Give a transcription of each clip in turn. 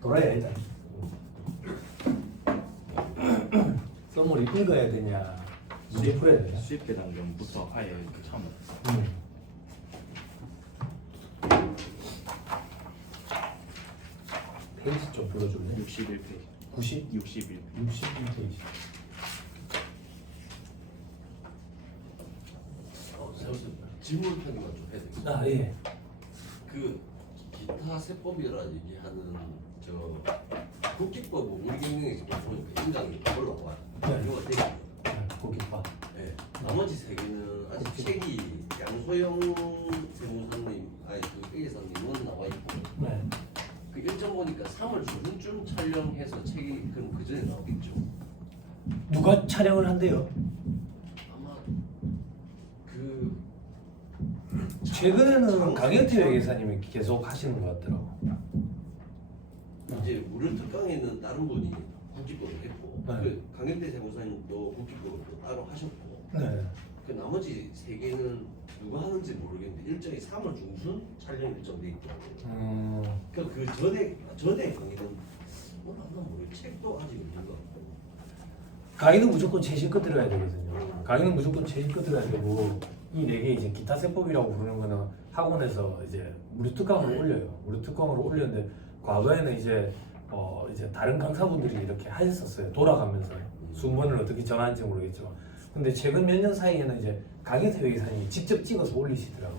돌아야 일단. 썸을 읽어야 되냐, 문제 풀어야 되냐. 수입 배당금부터 아예 이렇게 처음. 페이지 좀 불러줄래? 61페이지. 90? 61. 61페이지. 질문 하나만 좀 해야 되겠다. 아 예. 그 기타 세법이라 얘기하는 저 국기법은 우리 경영에서 보니까 인강이 올라와요. 네. 이거가 되죠. 고깃밥. 네. 나머지 세 개는 아직 책이 양소영 세무사님, 아니 그 회계사님은 나와 있고, 네. 그 일정 보니까 3월 중순쯤 촬영해서 책이 그럼 그 전에 나오겠죠. 누가 촬영을 한대요? 아마 그 최근에는 강현태 회계사님이 계속 하시는 것 같더라고. 이제 무료 특강에는 다른 분이 국기법을 했고, 네. 그 강현대 세무사님도 국기법을 또 따로 하셨고, 네. 그 나머지 세 개는 누가 하는지 모르겠는데 일정이 3월 중순 촬영 일정돼 있더라고요. 그 전에 강의는 뭐라나 모르겠. 책도 아직 없는 것 같고. 강의는 무조건 최신껏 들어야 되거든요. 강의는 무조건 최신껏 들어야 되고, 이 네 개 이제 기타 세법이라고 부르는 거는 학원에서 이제 무료 특강을 올려요. 무료 특강을 올렸는데 과거에는 이제 다른 강사분들이 이렇게 하셨었어요. 돌아가면서 순번을 어떻게 정하는지 모르겠지만, 근데 최근 몇 년 사이에는 이제 강현태 회계사님이 직접 찍어서 올리시더라고.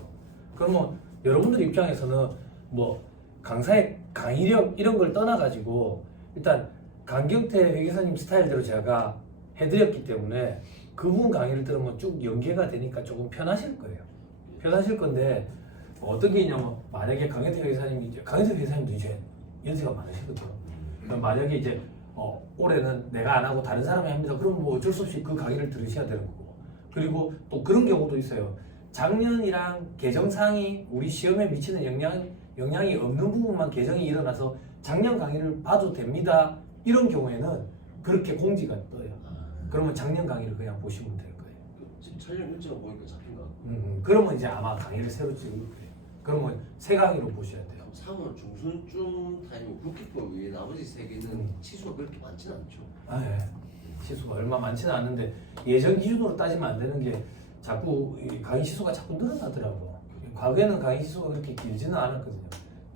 그러면 여러분들 입장에서는 뭐 강사의 강의력 이런 걸 떠나가지고 일단 강경태 회계사님 스타일대로 제가 해드렸기 때문에 그분 강의를 들으면 쭉 연계가 되니까 조금 편하실 거예요. 편하실 건데 어떤 게 있냐면, 만약에 강현태 회계사님이 이제 강현태 회계사님도 이제 연세가 많으시거든요. 그럼 만약에 이제 올해는 내가 안 하고 다른 사람이 합니다. 그럼 뭐 어쩔 수 없이 그 강의를 들으셔야 되는 거고. 그리고 또 그런 경우도 있어요. 작년이랑 개정사항이 우리 시험에 미치는 영향이 없는 부분만 개정이 일어나서 작년 강의를 봐도 됩니다. 이런 경우에는 그렇게 공지가 떠요. 그러면 작년 강의를 그냥 보시면 될 거예요. 지금 촬영 일정 보니까 잡힌 것 같고. 그러면 이제 아마 강의를 새로 찍을 거예요. 그러면 새 강의로 보셔야 돼요. 3월 중순쯤 타이밍 국기법 외에 나머지 세 개는 치수가 그렇게 많지는 않죠. 아, 예. 시수가 얼마 많지는 않은데 예전 기준으로 따지면 안 되는 게 자꾸 이 강의 시수가 자꾸 늘어나더라고. 과거에는 강의 시수가 그렇게 길지는 않았거든요.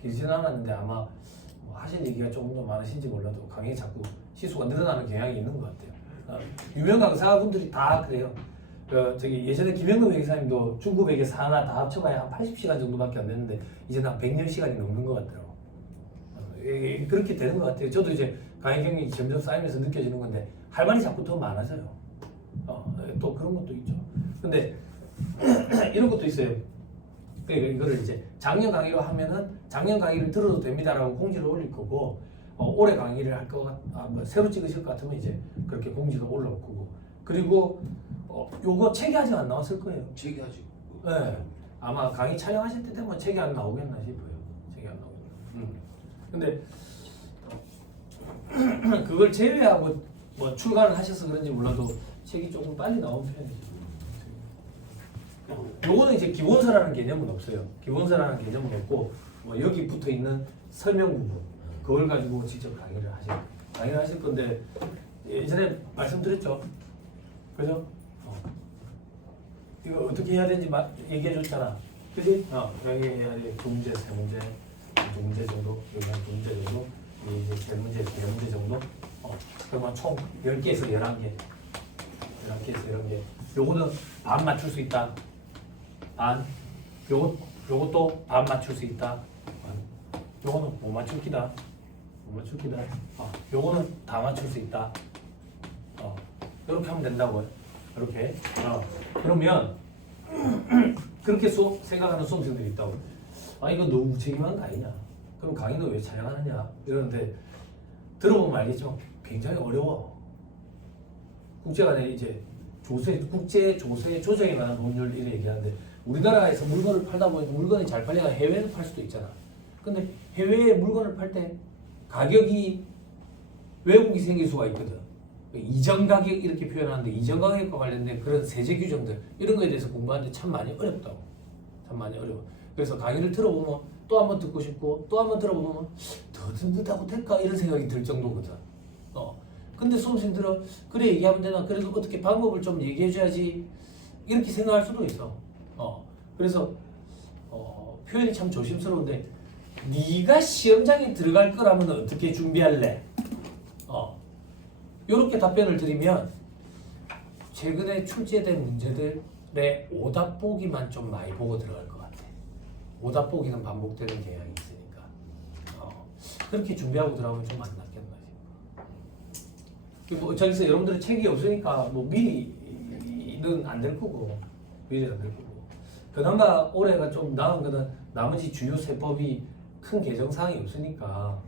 길지는 않았는데 아마 뭐 하실 얘기가 조금 더 많으신지 몰라도 강의 자꾸 시수가 늘어나는 경향이 있는 것 같아요. 유명 강사분들이 다 그래요. 저기 예전에 김영근 회계사님도 중급 회계사 하나 다 합쳐봐야 한 80시간 정도밖에 안 됐는데 이제는 한 100시간이 넘는 것 같더라고. 그렇게 되는 것 같아요. 저도 이제 강의 경력이 점점 쌓이면서 느껴지는 건데 할 말이 자꾸 더 많아져요. 또 그런 것도 있죠. 근데 이런 것도 있어요. 그러니까 이거를 이제 작년 강의로 하면은 작년 강의를 들어도 됩니다라고 공지를 올릴 거고, 올해 강의를 할 것 뭐 새로 찍으실 것 같으면 이제 그렇게 공지가 올라올 거고. 그리고 요거 책이 아직 안 나왔을 거예요. 책이 아직. 네. 아마 강의 촬영하실 때 되면 책이 안 나오겠나 싶어요. 책이 안 나오겠나. 근데 그걸 제외하고 뭐 출간을 하셔서 그런지 몰라도 책이 조금 빨리 나오는 편이죠. 요거는 이제 기본서라는 개념은 없어요. 기본서라는 개념은 없고, 뭐 여기 붙어 있는 설명 부분 그걸 가지고 직접 강의를 하실 건데, 예전에 말씀드렸죠, 그죠? 이거 어떻게 해야 되는지 얘기해 줬잖아, 그지? 여기 해야 돼. 두 문제, 세 문제, 두 문제 정도, 여기 한 두 문제 정도, 여기 이제 세 문제, 네 문제 정도. 그러면 총 10개에서 11개, 11개에서 11개. 요거는 반 맞출 수 있다. 반. 요것도 반 맞출 수 있다. 반. 요거는 못 맞출 기다. 못 맞출 기다. 요거는 다 맞출 수 있다. 이렇게 하면 된다고요. 이렇게. 그러면 그렇게 생각하는 수험생들이 있다고. 이거 너무 무책임한 거 아니냐? 그럼 강의는 왜 촬영하느냐? 이러는데 들어보면 알겠죠? 굉장히 어려워. 국제간에 이제 국제 조세 조정에 관한 법률 이런 얘기하는데, 우리나라에서 물건을 팔다 보니까 물건이 잘 팔려가 해외에서 팔 수도 있잖아. 근데 해외에 물건을 팔 때 가격이 왜곡이 생길 수가 있거든. 이전 가격 이렇게 표현하는데, 이전 가격과 관련된 그런 세제 규정들 이런 거에 대해서 공부하는데 참 많이 어렵다고. 참 많이 어려워. 그래서 강의를 들어보면 또 한 번 듣고 싶고, 또 한 번 들어보면 더 정도 될까 이런 생각이 들 정도거든. 근데 수험생들은 그래 얘기하면 되나 그래도 어떻게 방법을 좀 얘기해줘야지 이렇게 생각할 수도 있어. 그래서 표현이 참 조심스러운데 네가 시험장에 들어갈 거라면 어떻게 준비할래? 이렇게 답변을 드리면 최근에 출제된 문제들의 오답 보기만 좀 많이 보고 들어갈 것 같아. 오답 보기는 반복되는 경향이 있으니까 그렇게 준비하고 들어가면 좀 안 낫겠나 싶어. 뭐 저기서 여러분들의 책이 없으니까 뭐 미리는 안 될 거고 미리는 안 될 거고 그나마 올해가 좀 나은 거는 나머지 주요 세법이 큰 개정사항이 없으니까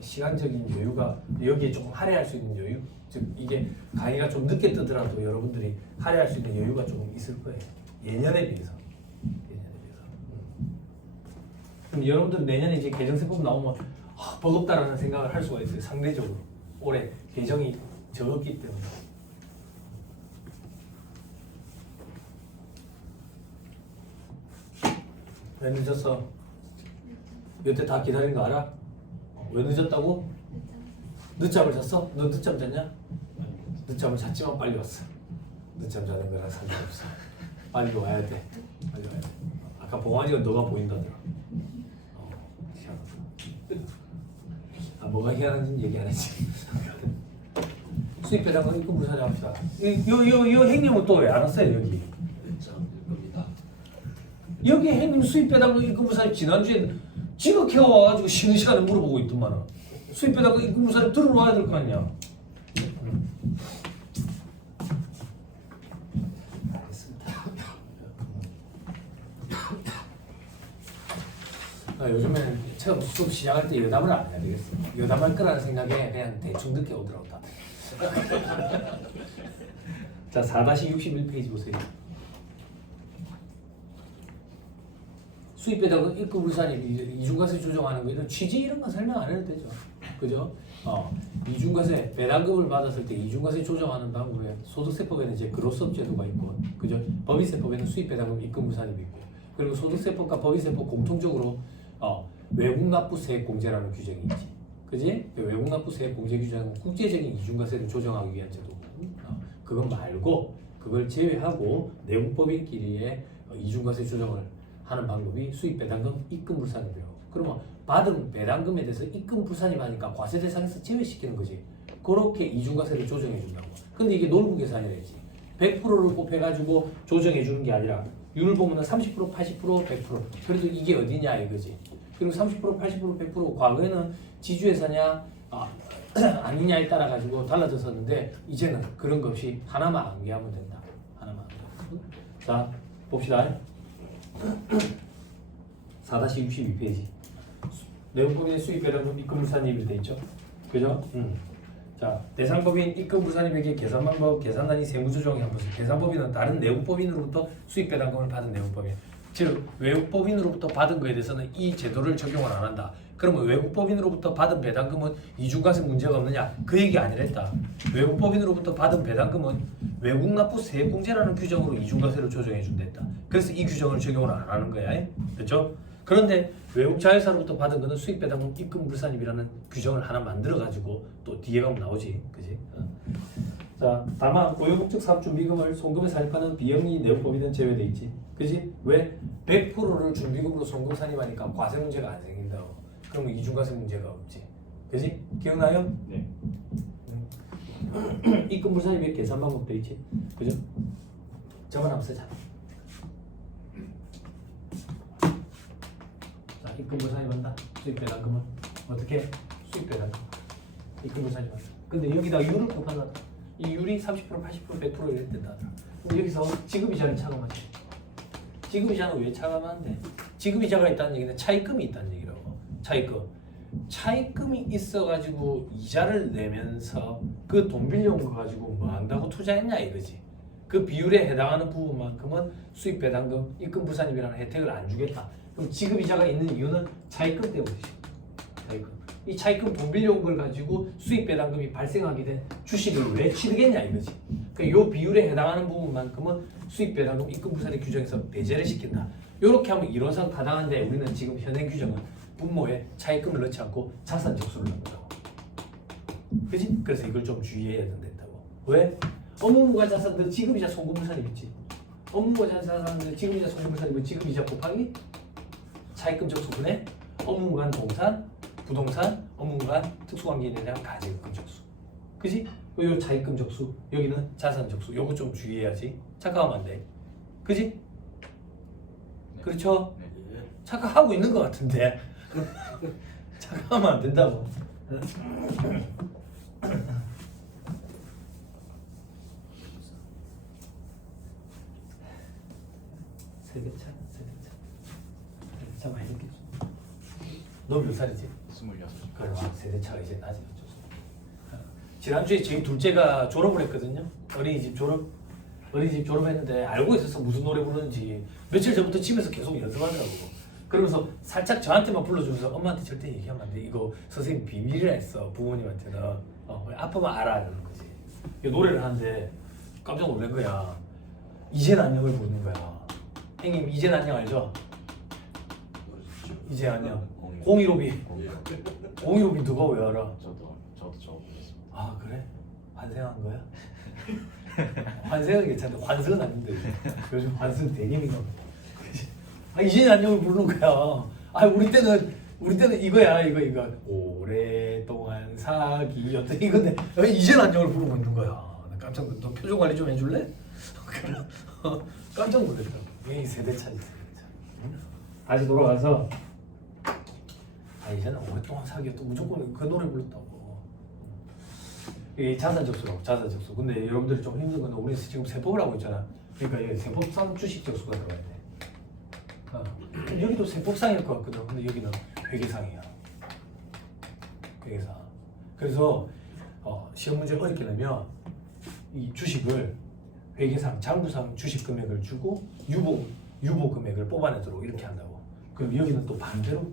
시간적인 여유가 여기에 조금 할애할 수 있는 여유 즉 이게 강의가 좀 늦게 뜨더라도 여러분들이 할애할 수 있는 여유가 좀 있을 거예요. 예년에 비해서. 그럼 여러분들 내년에 이제 개정세법 나오면 버겁다라는 생각을 할 수가 있어요. 상대적으로 올해 개정이 적었기 때문에. 왜 늦었어? 여태 다 기다린 거 알아? 왜 늦었다고? 늦잠을 잤어? 너 늦잠 잤냐? 늦잠을 잤지만 빨리 왔어. 늦잠 자는 거랑 상관없어. 빨리 와야 돼. 빨리 와야 돼. 아까 봉환이가 너가 보인다더라. 뭐가 희한한지 얘기 안 했지. 수입배당금 입금 불사조 합시다. 이 행님은 또 왜 안 왔어요 여기? 겁니다. 여기 행님 수입배당금 입금 불사조 지난주에 지극해 와가지고 쉬는 시간에 물어보고 있더만. 수입배당금 입금 불사조 들어와야 될 거 아니야. 요즘엔 처음 수업 시작할 때 여담을 안 해야 되겠어. 여담할 거라는 생각에 그냥 대충 늦게 오더라고 다. 자 4-61페이지 보세요. 수입배당금 입금 불산입 이중과세 조정하는 거 이런 취지 이런 거 설명 안 해도 되죠. 그죠? 이중과세 배당금을 받았을 때 이중과세 조정하는 방법에 소득세법에는 이제 그로스업 제도가 있고, 그죠? 법인세법에는 수입배당금 입금 불산입이 있고, 그리고 소득세법과 법인세법 공통적으로 외국납부 세액공제라는 규정이 있지. 그지? 외국납부 세액공제 규정은 국제적인 이중과세를 조정하기 위한 제도고, 그건 말고 그걸 제외하고 내국법인끼리의 이중과세 조정을 하는 방법이 수입배당금 입금불산입이라고. 그러면 받은 배당금에 대해서 입금불산입하니까 과세 대상에서 제외시키는 거지. 그렇게 이중과세를 조정해 준다고. 근데 이게 놀부 계산이랬지. 100%를 곱해가지고 조정해 주는 게 아니라 율을 보면 30%, 80%, 100%. 그래도 이게 어디냐 이거지. 그리고 30%, 80%, 100% 과거에는 지주회사냐 아니냐에 따라 가지고 달라졌었는데 이제는 그런 거 없이 하나만 암기하면 된다. 하나만. 자 봅시다. 4-62페이지. 내용법인의 수입배당금 입금불산입이 돼 있죠. 그죠? 자, 대상법인 입금불산입에게 계산 방법, 계산단위 세무조정이 한 것은 계산법인은 다른 내국법인으로부터 수입배당금을 받은 내국법인. 즉 외국법인으로부터 받은 것에 대해서는 이 제도를 적용을 안 한다. 그러면 외국법인으로부터 받은 배당금은 이중과세 문제가 없느냐? 그 얘기 아니랬다. 외국법인으로부터 받은 배당금은 외국납부 세액공제라는 규정으로 이중과세를 조정해 준댔다. 그래서 이 규정을 적용을 안 하는 거야. 그렇죠? 그런데 외국 자회사로부터 받은 거는 수입배당금 입금불산입이라는 규정을 하나 만들어가지고 또 뒤에 가면 나오지. 그지? 자, 다만 고유국적 사업준비금을 송금에 살입하는 비영리 내국법인은 제외돼 있지. 그지? 왜? 100%를 준비금으로 송금 산입하니까 과세 문제가 안 생긴다고. 그러면 이중과세 문제가 없지. 그지? 기억나요? 네. 입금불산입의 계산 방법도 있지. 그죠? 저건 한번 쓰자. 자, 입금불산입한다. 수입배당금은 어떻게? 수입배당금. 입금불산입한다. 근데 여기다 율을 곱하려다. 이 율이 30%, 80%, 100% 이럴 때다. 근데 여기서 지급이자를 차감하지. 지급이자는 왜 차감하는데? 지급이자가 있다는 얘기는 차입금이 있다는 얘기라고. 차입금. 차입금이 있어가지고 이자를 내면서 그 돈 빌려온 거 가지고 뭐 한다고 투자했냐 이거지. 그 비율에 해당하는 부분만큼은 수입배당금, 입금불산입이라는 혜택을 안 주겠다. 그럼 지급이자가 있는 이유는 차입금 때문이지. 차입금. 이 차입금 돈 빌려온 걸 가지고 수입배당금이 발생하게 된 주식을 왜 취득했냐 이거지. 그러니까 요 비율에 해당하는 부분만큼은 수입배당금, 입금불산입 규정에서 배제를 시킨다. 요렇게 하면 이론상 타당한데 우리는 지금 현행 규정은 분모에 차입금을 넣지 않고 자산 적수를 넣는다고. 그지? 그래서 이걸 좀 주의해야 된다고. 왜? 업무부가 자산은 지급이자 송금물산이겠지. 업무부가 자산은 지급이자 송금물산이면 지급이자 곱하기 차입금 적수분의 업무간 동산, 부동산, 업무간 특수관계인에 대한 가계금 적수. 그지? 요 차입금 적수, 여기는 자산 적수. 요거 좀 주의해야지. 착각하면 안 돼. 그지? 네. 그렇죠? 네. 착각하고 있는 것 같은데 착각하면 안 된다고. 세대차 많이 느꼈지. 너 몇 살이지? 26. 그래, 세대차가 이제 나지. 어쩔 수 없어. 지난주에 저희 둘째가 졸업을 했거든요. 어린이집 졸업했는데 알고 있었어. 무슨 노래 부르는지. 며칠 전부터 집에서 계속 연습하더라고. 그러면서 살짝 저한테만 불러주면서 엄마한테 절대 얘기하면 안 돼. 이거 선생님 비밀이라 했어. 부모님한테는. 아프면 알아. 이러는 거지. 이 노래를 하는데 깜짝 놀란 거야. 이젠 안녕을 부르는 거야. 형님 이젠 안녕 알죠? 이제 안녕. 015비. 015비 누가 왜 알아? 저도 저거 보겠습니다. 아 그래? 환생한 거야? 환생은 괜찮은데 환승은 아닌데 요즘 환승 되게 민감해. 아 이제 안녕을 부르는 거야. 아 우리 때는 이거야 이거 오랫동안 사귀었던 이건데 이제 안녕을 부르고 있는 거야. 나 깜짝 놀랐어. 너 표정 관리 좀 해줄래? 깜짝 놀랐다. 이 세대 차이. 다시 돌아가서 이제는 오랫동안 사귀었고 무조건 그 노래 불렀다고. 이 자산 적수. 근데 여러분들이 좀 힘든 건 우리 지금 세법을 하고 있잖아. 그러니까 여기 세법상 주식 적수가 들어가야 돼. 여기도 세법상일 것 같거든. 근데 여기는 회계상이야. 회계상. 그래서 시험 문제 어렵게 내면 이 주식을 회계상, 장부상 주식 금액을 주고 유보 금액을 뽑아내도록 이렇게 한다고. 그럼 여기는 또 반대로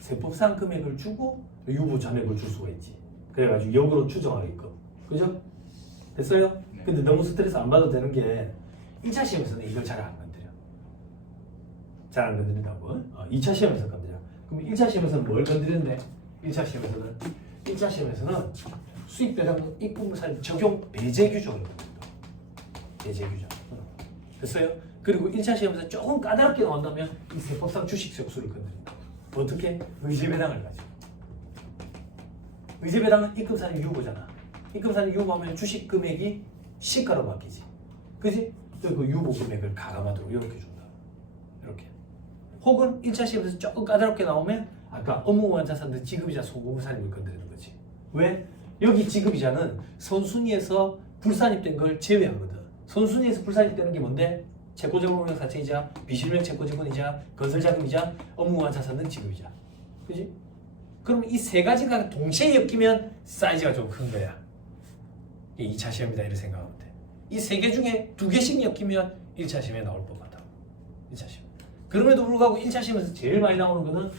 세법상 금액을 주고 유보 잔액을 줄 수가 있지. 그래가지고 역으로 추정하게끔. 그죠? 됐어요? 네. 근데 너무 스트레스 안 받아도 되는 게 1차 시험에서는 이걸 잘 안 건드려. 잘 안 건드린다고. 2차 시험에서 건드려. 그럼 1차 시험에서는 뭘 건드렸네? 1차 시험에서는 수익배당 입금물산 적용 배제 규정을 건드린다. 배제 규정. 됐어요? 그리고 1차 시험에서 조금 까다롭게 나온다면 이 세법상 주식 적수를 건드린다. 어떻게? 의제배당을 가지고. 의제배당은 입금산입 유보잖아. 입금산입 유보하면 주식 금액이 시가로 바뀌지. 그지? 그 유보 금액을 가감하도록 이렇게 준다. 이렇게. 혹은 1차 시험에서 조금 까다롭게 나오면 아까 업무보완 자산들 지급이자 소금산입을 건드리는 거지. 왜? 여기 지급이자는 선순위에서 불산입된 걸 제외하거든. 선순위에서 불산입되는 게 뭔데? 채권자금융 사채이자, 비실명 채권증권이자, 건설자금이자, 업무보완 자산 등 지급이자. 그지? 그럼 이 세 가지가 동시에 엮이면 사이즈가 좀 큰 거야. 이게 2차 시험이다 이렇게 생각하면 돼. 이 세 개 중에 2개씩 엮이면 1차 시험에 나올 법하다. 1차 시험. 그럼에도 불구하고 1차 시험에서 제일 많이 나오는 거는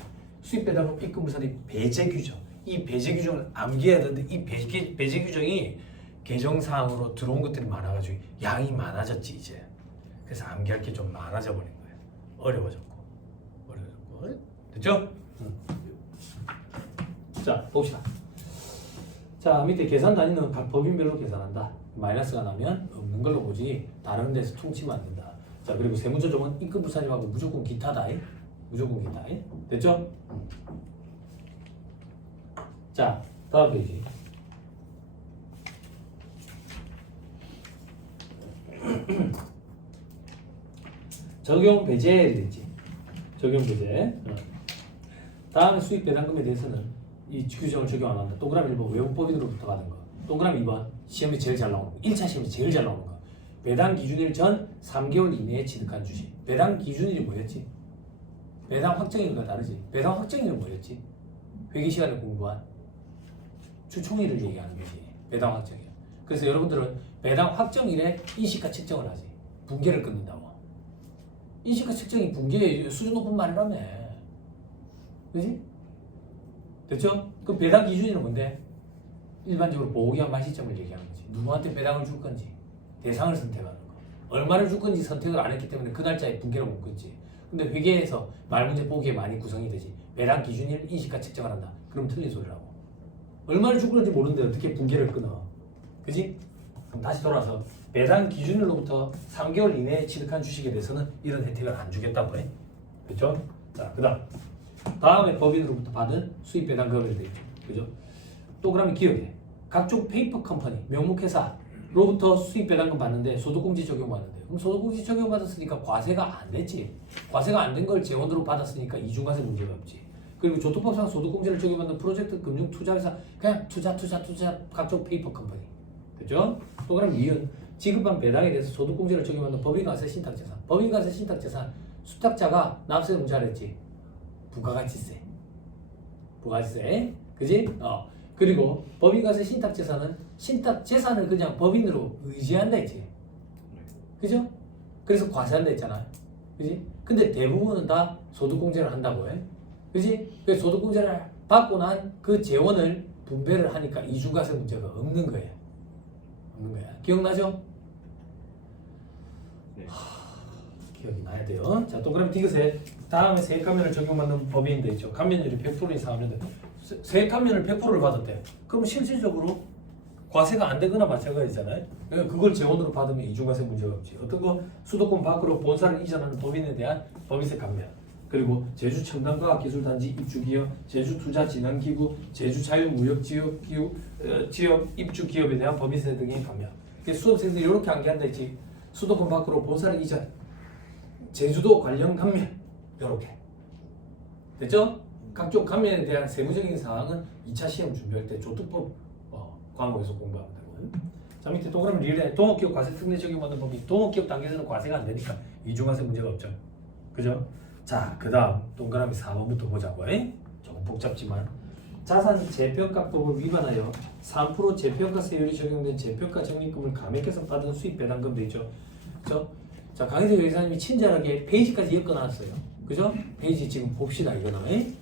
수입배당 입금물산의 배제 규정. 이 배제 규정을 암기해야 되는데 이 배제 규정이 개정사항으로 들어온 것들이 많아가지고 양이 많아졌지 이제. 그래서 암기할 게 좀 많아져 버린 거예요. 어려워졌고. 됐죠? 자 봅시다. 자 밑에 계산 단위는 각 법인별로 계산한다. 마이너스가 나면 없는 걸로 보지 다른 데서 퉁치면 안 된다. 자 그리고 세무조정은 입금부산임하고 무조건 기타다. 무조건 기타. 됐죠? 자 다음 페이지. 적용 배제를 했지. 적용 배제. 다음 수익 배당금에 대해서는 이 규정을 적용 안 한다. 동그라미 1번 외국법인으로부터 받은 거. 동그라미 2번 시험에 제일 잘 나오는 거. 1차 시험에 제일 잘 나오는 거. 배당 기준일 전 3개월 이내에 취득한 주식. 배당 기준일이 뭐였지? 배당 확정일과 다르지. 배당 확정일은 뭐였지? 회계 시간에 공부한 주총일을 얘기하는 거지. 배당 확정일. 그래서 여러분들은 배당 확정일에 인시가 측정을 하지. 분계를 끊는다고. 인시가 측정이 분계 수준 높은 말이라며. 그지? 됐죠? 그럼 배당 기준이는 뭔데? 일반적으로 보호기한 말시점을 얘기하는 거지. 누구한테 배당을 줄 건지 대상을 선택하는 거. 얼마를 줄 건지 선택을 안 했기 때문에 그 날짜에 분계를 못 끊지. 근데 회계에서 말문제 보기에 많이 구성이 되지. 배당 기준일 인시가 책정을 한다. 그럼 틀린 소리라고. 얼마를 줄 건지 모르는데 어떻게 분계를 끊어? 그지? 그럼 다시 돌아서 배당 기준일로부터 3개월 이내에 취득한 주식에 대해서는 이런 혜택을 안 주겠다고 해. 그렇죠? 자, 다음에 법인으로부터 받은 수입 배당 금액이 되죠. 그죠? 동그라미 기억해. 각종 페이퍼 컴퍼니, 명목회사로부터 수입 배당금 받는데 소득공제 적용받는데 그럼 소득공제 적용받았으니까 과세가 안 됐지. 과세가 안 된 걸 재원으로 받았으니까 이중과세 문제가 없지. 그리고 조통법상 소득공제를 적용받는 프로젝트 금융 투자회사 그냥 투자 각종 페이퍼 컴퍼니. 그죠? 동그라미 이은 지급한 배당에 대해서 소득공제를 적용받는 법인과세 신탁재산. 법인과세 신탁재산 수탁자가 납세를 문자랬지. 부가가치세. 그지? 그리고 법인과세 신탁재산은 신탁재산을 그냥 법인으로 의지한다 했지. 그죠? 그래서 과세한다 했잖아. 그지? 근데 대부분은 다 소득공제를 한다고 해. 그지? 그래서 소득공제를 받고 난 그 재원을 분배를 하니까 이중과세 문제가 없는 거야. 기억나죠? 네. 기억이 나야 돼요. 자, 동그라미 디귿에 다음에 세액감면을 적용받는 법인도 있죠. 감면율이 100% 이상 하면 세액감면을 100%를 받았대. 그럼 실질적으로 과세가 안 되거나 마찬가지잖아요. 그러니까 그걸 재원으로 받으면 이중과세 문제가 없지. 어떤 거 수도권 밖으로 본사를 이전하는 법인에 대한 법인세 감면. 그리고 제주 첨단과학기술단지 입주기업, 제주투자진흥기구, 제주자유무역지역 입주기업에 대한 법인세 등의 감면. 수험생들이 이렇게 암기한다 했지. 수도권 밖으로 본사를 이전, 제주도 관련 감면 이렇게 됐죠? 각종 감면에 대한 세부적인 사항은 2차 시험 준비할 때 조특법 과목에서 공부하면 되고요. 자, 밑에 동그라미 리레 동업기업 과세 특례 적용받는 법이 동업기업 단계에서는 과세가 안 되니까 이중과세 문제가 없죠. 그죠? 자, 그 다음 동그라미 4번부터 보자고. 조금 복잡지만 자산 재평가법을 위반하여 3% 재평가세율이 적용된 재평가 적립금을 감액해서 받은 수입 배당금 되죠. 그죠? 자, 강희석 여기사님이 친절하게 페이지까지 엮어놨어요. 그죠? 페이지 지금 봅시다. 이거는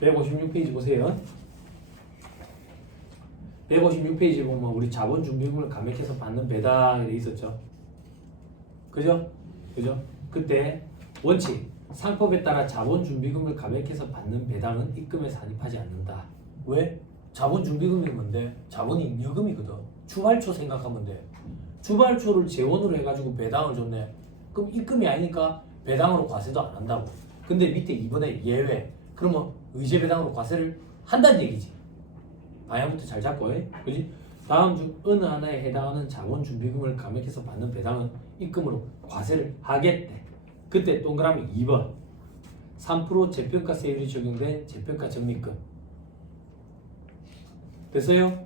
156페이지 보세요. 156페이지 보면 우리 자본준비금을 감액해서 받는 배당이 돼 있었죠. 그죠? 그때 원칙 상법에 따라 자본준비금을 감액해서 받는 배당은 입금에 산입하지 않는다. 왜? 자본준비금이 뭔데? 자본이 여금이거든. 주발초 생각하면 돼. 주발초를 재원으로 해가지고 배당을 줬네. 그럼 입금이 아니니까 배당으로 과세도 안 한다고. 근데 밑에 이번에 예외. 그러면 의제배당으로 과세를 한다는 얘기지. 방향부터 잘 잡고, 그지? 다음 중 어느 하나에 해당하는 자본준비금을 감액해서 받는 배당은 입금으로 과세를 하겠대. 그때 동그라미 2번 3% 재평가세율이 적용된 재평가 적립금 됐어요?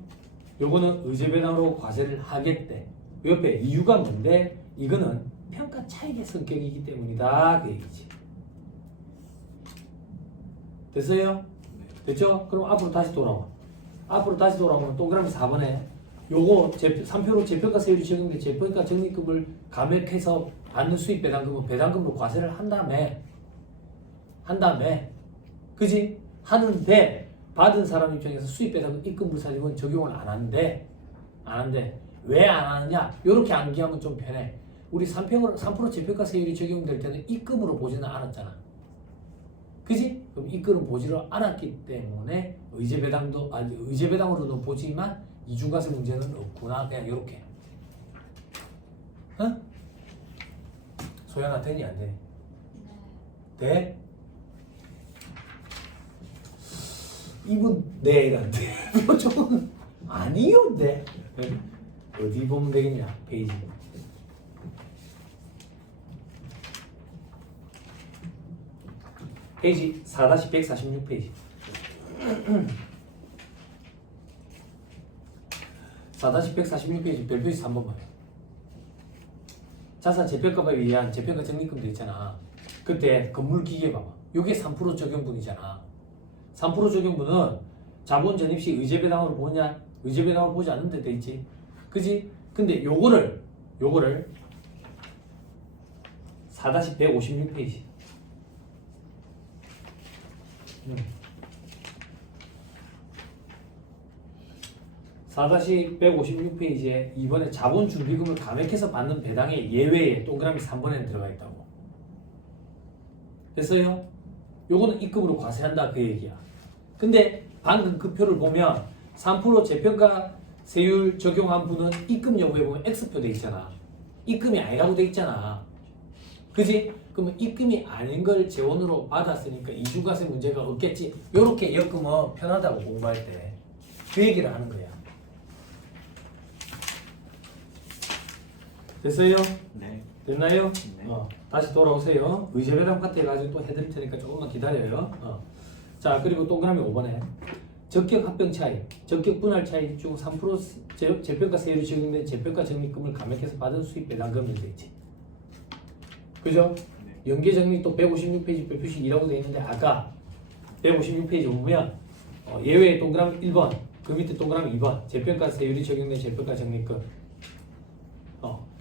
요거는 의제배당으로 과세를 하겠대. 옆에 이유가 뭔데? 이거는 평가 차익의 성격이기 때문이다. 그 얘기지. 됐어요? 됐죠? 그럼 앞으로 다시 돌아오면 동그라미 4번에 요거 3표로 재평가세율이 적용된 재평가 적립금을 감액해서 받는 수입 배당금은 배당금으로 과세를 한 다음에 그지? 하는데 받은 사람 입장에서 수입 배당금 입금 불사조금은 적용을 안 한대. 왜 안 하느냐? 요렇게 암기하면 좀 편해. 우리 3% 재평가세율이 적용될 때는 입금으로 보지는 않았잖아. 그지? 그럼 입금은 보지를 않았기 때문에 의제배당으로는 보지만 이중과세 문제는 없구나. 그냥 이렇게. 응? 소연아 되니 안 되니? 돼? 이분 네 이란데. 표정은 아니요 네. 어디 보면 되겠냐? 페이지. 페이지 4-146페이지 4-146페이지 별표지 3번 봐요. 자산 재평가법에 의한 재평가 적립금도 있잖아. 그때 건물기계 봐봐. 요게 3% 적용분이잖아. 3% 적용분은 자본 전입 시 의제배당으로 보냐? 의제배당으로 보지 않는 데 돼 있지. 그지? 근데 요거를 4-156페이지 4-156페이지에 이번에 자본 준비금을 감액해서 받는 배당의 예외에 동그라미 3번에 들어가 있다고. 됐어요? 요거는 입금으로 과세한다 그 얘기야. 근데 방금 그 표를 보면 3% 재평가 세율 적용한 분은 입금 여부에 보면 X표 돼 있잖아. 입금이 아니라고 돼 있잖아. 그지? 그러면 입금이 아닌 걸 재원으로 받았으니까 이중과세 문제가 없겠지. 요렇게 엮으면 편하다고 공부할 때. 그 얘기를 하는 거야. 됐어요? 네. 됐나요? 네. 다시 돌아오세요. 의제배당 파트 해가지고 또 해드릴 테니까 조금만 기다려요. 자, 그리고 동그라미 5번에 적격 합병 차익, 적격 분할 차익 중 3% 재평가 세율이 적용된 재평가 적립금을 감액해서 받은 수입 배당금이 되지. 그죠? 네. 연계 적립 또 156페이지 표시 2라고 되어 있는데 아까 156페이지 보면 예외의 동그라미 1번, 그 밑에 동그라미 2번 재평가 세율이 적용된 재평가 적립금.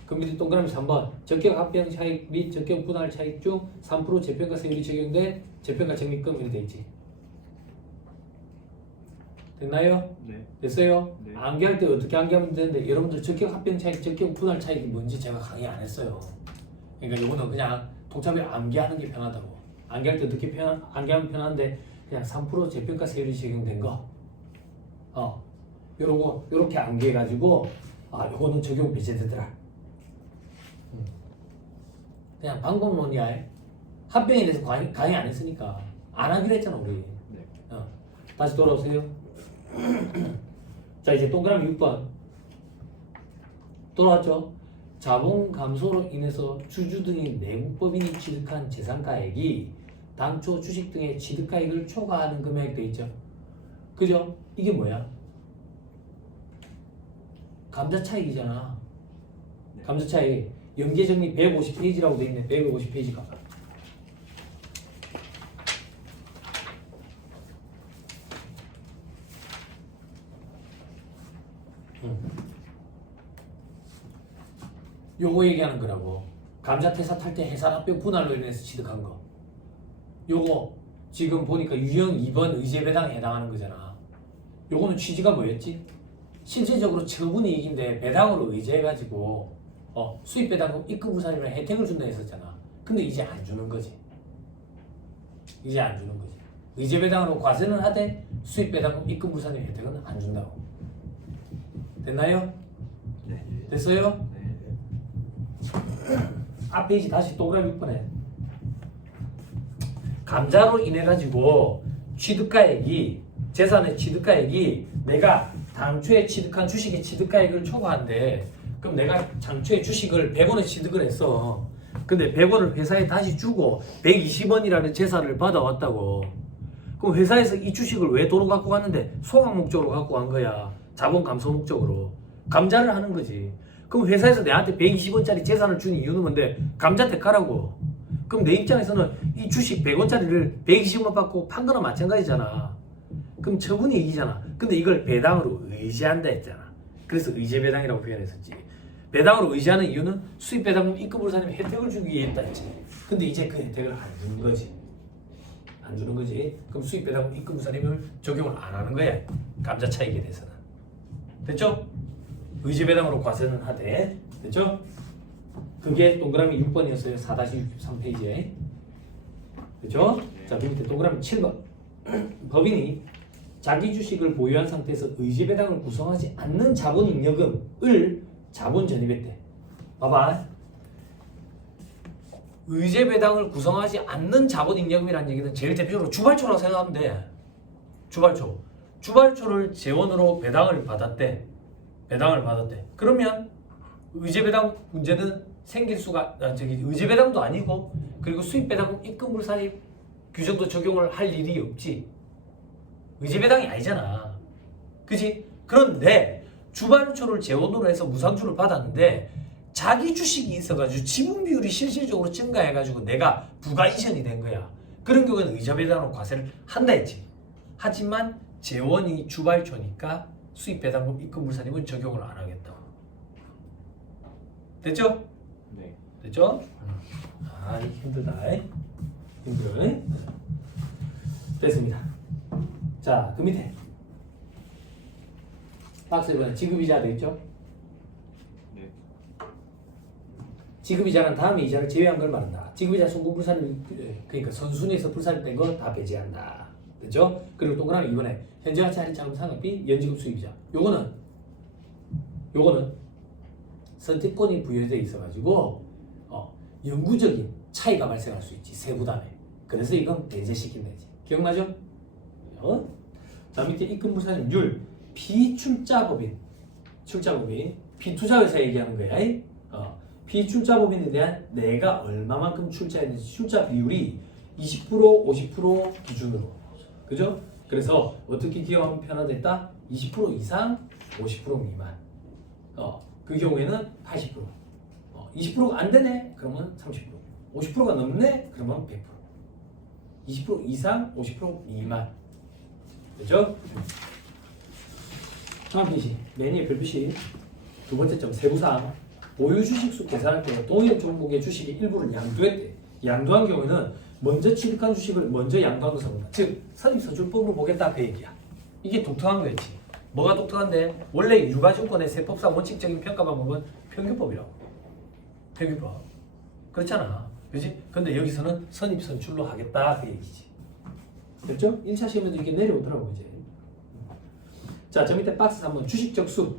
그 밑에 동그라미 3번 적격 합병 차익 및 적격 분할 차익 중 3% 재평가 세율이 적용된 재평가 적립금 이렇게 돼 있지. 됐나요? 네. 됐어요? 네. 암기할 때 어떻게 암기하면 되는데 여러분들 적격 합병 차익, 적격 분할 차익이 뭔지 제가 강의 안 했어요. 그러니까 이거는 그냥 독자별로 암기하는 게 편하다고. 암기할 때 어떻게 암기하면 편한데 그냥 3% 재평가 세율이 적용된 거. 요렇게 암기해가지고 요거는 적용 배제되더라. 그냥 방법론이야. 합병에 대해서 강의 안 했으니까 안 하기로 했잖아 우리. 네. 다시 돌아오세요. 자 이제 동그라미 6번 돌아왔죠. 자본 감소로 인해서 주주 등이 내국법인이 취득한 재산가액이 당초 주식 등의 취득가액을 초과하는 금액 돼 있죠. 그죠? 이게 뭐야? 감자차익이잖아. 네. 감자차익 연계정리 150페이지라고 돼 있네. 150페이지가. 요거 얘기하는 거라고. 감자퇴사 탈퇴 해산 합병 분할로 인해서 취득한 거. 요거 지금 보니까 유형 2번 의제배당에 해당하는 거잖아. 요거는 취지가 뭐였지? 실질적으로 처분 이익인데 배당으로 의제해가지고 수입 배당금 입금 부산이면 혜택을 준다 했었잖아. 근데 이제 안 주는 거지. 이제 안 주는 거지. 의제 배당으로 과세는 하되 수입 배당금 입금 부산의 혜택은 안 준다고. 됐나요? 네. 됐어요? 네. 앞 페이지 다시 동그라미 6번에 감자로 인해 가지고 취득가액이 재산의 취득가액이 내가 당초에 취득한 주식의 취득가액을 초과한대. 그럼 내가 당초에 주식을 100원에 취득을 했어. 근데 100원을 회사에 다시 주고 120원이라는 재산을 받아왔다고. 그럼 회사에서 이 주식을 왜 돈으로 갖고 갔는데 소각 목적으로 갖고 간 거야. 자본 감소 목적으로. 감자를 하는 거지. 그럼 회사에서 내한테 120원짜리 재산을 준 이유는 뭔데? 감자 대가라고. 그럼 내 입장에서는 이 주식 100원짜리를 120원 받고 판 거나 마찬가지잖아. 그럼 처분이 이기잖아. 근데 이걸 배당으로 의지한다 했잖아. 그래서 의제 배당이라고 표현했었지. 배당으로 의지하는 이유는 수입 배당금 입금 불사님이 혜택을 주기 위해 했다 했지. 근데 이제 그 혜택을 안 주는 거지. 안 주는 거지. 그럼 수입 배당금 입금 불사님을 적용을 안 하는 거야. 감자 차익에 대해서는. 됐죠? 의제 배당으로 과세는 하되. 됐죠? 그게 동그라미 6번이었어요. 4-63페이지에. 그죠? 자, 그 밑에 동그라미 7번. 법인이 자기 주식을 보유한 상태에서 의제 배당을 구성하지 않는 자본 잉여금을 자본 전입했대. 봐봐. 의제 배당을 구성하지 않는 자본 잉여금이라는 얘기는 제일 대표적으로 주발초라고 생각하면 돼. 주발초. 주발초를 재원으로 배당을 받았대. 배당을 받았대. 그러면 의제 배당 문제는 생길 수가 의제 배당도 아니고 그리고 수입 배당금 입금 불산입 규정도 적용을 할 일이 없지. 의제 배당이 아니잖아. 그지? 그런데 주발초를 재원으로 해서 무상주를 받았는데 자기 주식이 있어가지고 지분 비율이 실질적으로 증가해가지고 내가 부가 이전이 된 거야. 그런 경우에는 의제 배당으로 과세를 한다 했지. 하지만 재원이 주발초니까 수입 배당금 입금 불산입은 적용을 안 하겠다고. 됐죠? 네. 됐죠? 힘들다. 힘들어. 됐습니다. 자, 그 밑에 박스 1번에 지급이자 되겠죠? 네. 지급이자는 다음에 이자를 제외한 걸 말한다. 지급이자 송금불산이 그러니까 선순위에서 불산된 거 다 배제한다. 그렇죠? 그리고 동그라미 2번에 현재 가치 할인 자금 상각비 연지급 수입이자. 요거는 선택권이 부여되어 있어가지고 영구적인 차이가 발생할 수 있지 세부담에. 그래서 이건 배제시킨 거지. 기억나죠? 자 밑에 입금불산임 율 비출자법인 비투자회사 얘기하는 거야. 비출자법인에 대한 내가 얼마만큼 출자했는지 출자 비율이 20% 50% 기준으로 그죠? 그래서 어떻게 기억하면 편하겠다? 20% 이상 50% 미만 그 경우에는 80% 20%가 안 되네? 그러면 30% 50%가 넘네? 그러면 100% 20% 이상 50% 미만 그죠? 다음 표시 맨 위에 별표시 두 번째 점 세부사항 보유 주식수 계산할 때 동일 종목의 주식의 일부를 양도했대. 양도한 경우에는 먼저 취득한 주식을 먼저 양도한 것을 본다. 즉 선입선출법으로 보겠다 그 얘기야. 이게 독특한 거였지. 뭐가 독특한데? 원래 유가증권의 세법상 원칙적인 평가 방법은 평균법이라고. 평균법. 그렇잖아. 그지? 근데 여기서는 선입선출로 하겠다 그 얘기지. 됐죠? 1차 시험에도 이게 내려오더라고 이제. 자, 저 밑에 박스 3번 주식적수.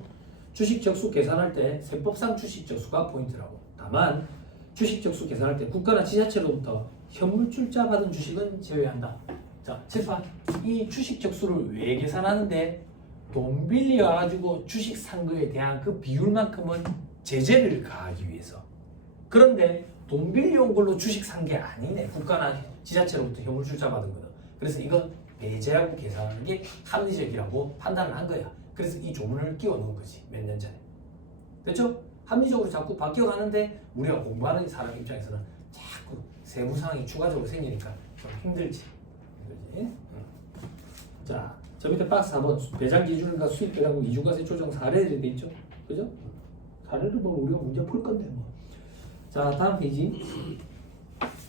주식적수 계산할 때 세법상 주식적수가 포인트라고. 다만 주식적수 계산할 때 국가나 지자체로부터 현물 출자 받은 주식은 제외한다. 자, 칠판 이 주식적수를 왜 계산하는데 돈 빌려가지고 주식 산 거에 대한 그 비율만큼은 제재를 가하기 위해서. 그런데 돈 빌려온 걸로 주식 산 게 아니네. 국가나 지자체로부터 현물 출자 받은 거는. 그래서 이건 배제하고 계산하는 게 합리적이라고 판단을 한 거야. 그래서 이 조문을 끼워 넣은 거지. 몇 년 전에. 됐죠? 합리적으로 자꾸 바뀌어가는데 우리가 공부하는 사람 입장에서는 자꾸 세부 사항이 추가적으로 생기니까 좀 힘들지. 그지? 자, 저 밑에 박스 4번 배당 기준과 수입 배당금 이중과세 조정 사례들이 돼 있죠? 그죠? 사례를 보면 우리가 문제 풀 건데 뭐. 자, 다음 페이지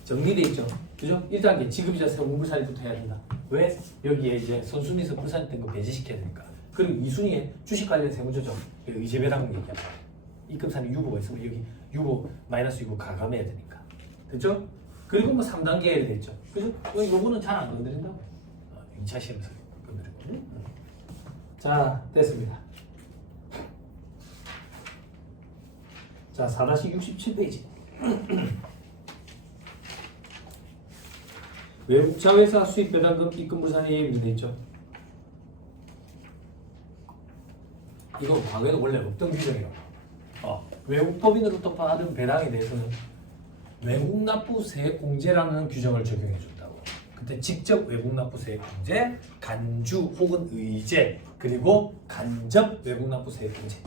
정리돼 있죠? 그죠? 1단계 지급이자 세금 불산이부터 해야 된다. 왜? 여기에 이제 선순위에서 불산된 거 배제시켜야 되니까. 그리고 2순위에 주식 관련 세무조정 의제 배당금 얘기합니다. 입금산이 유보가 있으면 여기 유보 마이너스 유보 가감해야 되니까. 됐죠? 그리고 뭐 3단계 해야 되죠. 그죠? 요거는 잘 안 건드린다고. 2차 시험에서 건드리고. 자, 됐습니다. 자, 4-67페이지. 외국자회사 수입 배당금 입금 불산에 예비돼 있죠. 이건 과거에는 원래 없던 규정이라고. 외국 법인으로부터 받은 배당에 대해서는 외국 납부 세액 공제라는 규정을 적용해 준다고. 그때 직접 외국 납부 세액 공제, 간주 혹은 의제, 그리고 간접 외국 납부 세액 공제.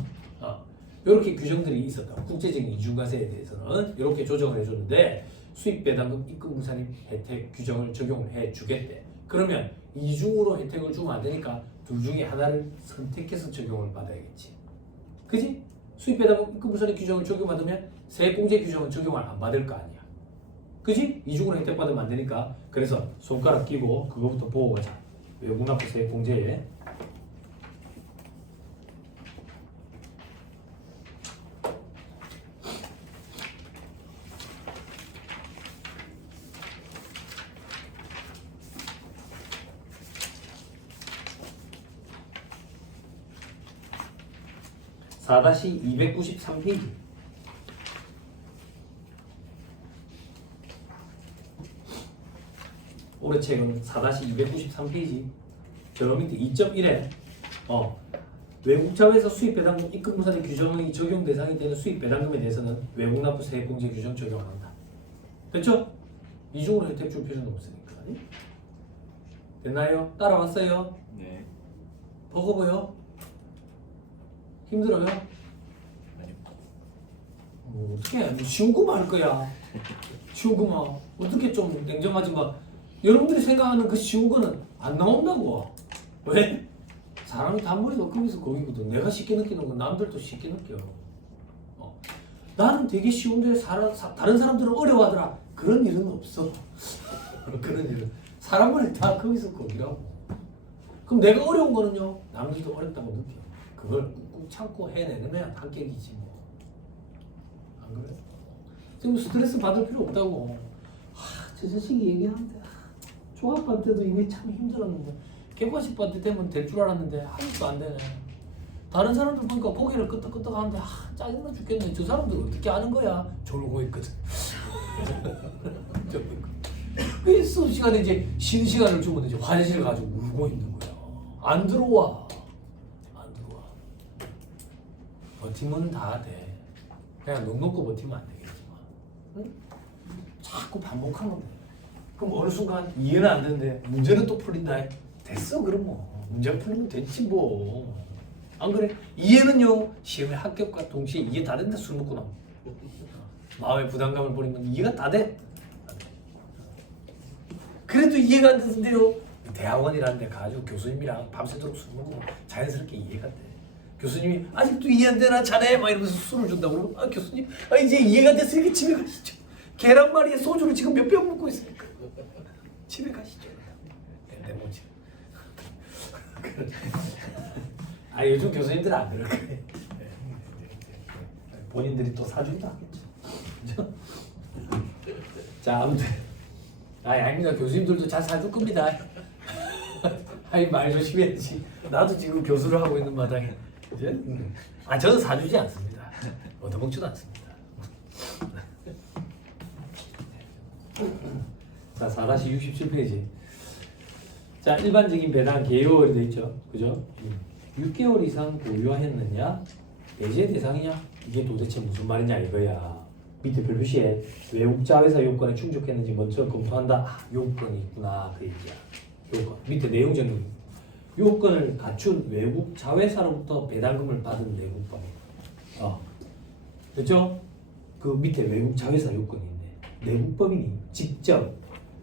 이렇게 규정들이 있었다. 국제적인 이중과세에 대해서는 이렇게 조정을 해줬는데 수입 배당금 입금 불산입 혜택 규정을 적용을 해주겠대. 그러면 이중으로 혜택을 주면 안 되니까 둘 중에 하나를 선택해서 적용을 받아야겠지. 그지? 수입 배당금 입금 불산입 규정을 적용받으면 세액공제 규정은 적용을 안 받을 거 아니야. 그지? 이중으로 혜택 받으면 안 되니까 그래서 손가락 끼고 그거부터 보고 가자. 외국 납부 세액공제에 4-293페이지. 올해 책은 4-293페이지. 저 밑에 2.1에 외국 자회사 수입 배당금 입금 불산의 규정이 적용 대상이 되는 수입 배당금에 대해서는 외국 납부 세액 공제 규정 적용한다. 됐죠? 이중으로 혜택 줄 필요는 없으니까. 됐나요? 따라왔어요? 네. 버거워요? 힘들어요? 아니요. 어떻게 해? 쉬운 거만 할 거야. 쉬운 거만. 어떻게 좀 냉정하지 마. 여러분들이 생각하는 그 쉬운 거는 안 나온다고. 왜? 사람이 단물이 넣으면서 거기거든. 내가 쉽게 느끼는 건 남들도 쉽게 느껴. 나는 되게 쉬운데 다른 사람들은 어려워하더라. 그런 일은 없어. 그런 일은. 사람을 다 거기서 거기라고. 그럼 내가 어려운 거는요. 남들도 어렵다고 느껴. 그걸 꾹꾹 참고 해내면 합격이지 뭐. 안 그래? 지금 스트레스 받을 필요 없다고. 저 자식이 얘기하는데 종합반 때도 이게 참 힘들었는데 객관식 때 되면 될 줄 알았는데 아무것도 안 되네. 다른 사람들 보니까 고개를 끄덕끄덕 하는데 짜증나 죽겠네. 저 사람들 어떻게 아는 거야? 졸고 있거든. 그 수업 시간에 이제 쉬는 시간을 주면 이제 화장실 가지고 울고 있는 거야. 안 들어와. 버티면 다 돼. 그냥 넉 놓고 버티면 안 되겠지만. 응? 자꾸 반복하면 돼. 그럼 어느 순간 이해는 안 되는데 문제는 또 풀린다. 됐어 그럼 뭐. 문제 풀리면 됐지 뭐. 안 그래? 이해는요. 시험에 합격과 동시에 이해 다 된다. 술 먹고 나면. 마음의 부담감을 버리면 이해가 다 돼. 그래도 이해가 안 되는데요. 대학원이라는 데 가지고 교수님이랑 밤새도록 술 먹으면 자연스럽게 이해가 돼. 교수님이 아직도 이해 안 되나 자네? 막 이러면서 술을 준다고 그러면 아 교수님 이제 이해가 됐으니까 집에 가시죠. 계란말이에 소주를 지금 몇 병 먹고 있으니까 집에 가시죠. 내 모지. 요즘 교수님들은 안 그럴 거예요. 본인들이 또 사주기도 하겠죠. 자 아무튼 아닙니다. 교수님들도 잘 사줄 겁니다. 말 조심해야지. 나도 지금 교수를 하고 있는 마당에 이제 저는 사주지 않습니다. 얻어먹지도 않습니다. 자 4-67페이지. 자 일반적인 배당 개요월이 돼 있죠. 그죠? 6개월 이상 보유했느냐 배제 대상이냐 이게 도대체 무슨 말이냐 이거야. 밑에 별표시에 외국 자회사 요건에 충족했는지 먼저 검토한다. 요건이 있구나 그 얘기야. 요건 밑에 내용 정리. 요건을 갖춘 외국 자회사로부터 배당금을 받은 내국법. 됐죠? 그 밑에 외국 자회사 요건이 있네. 내국법인이 직접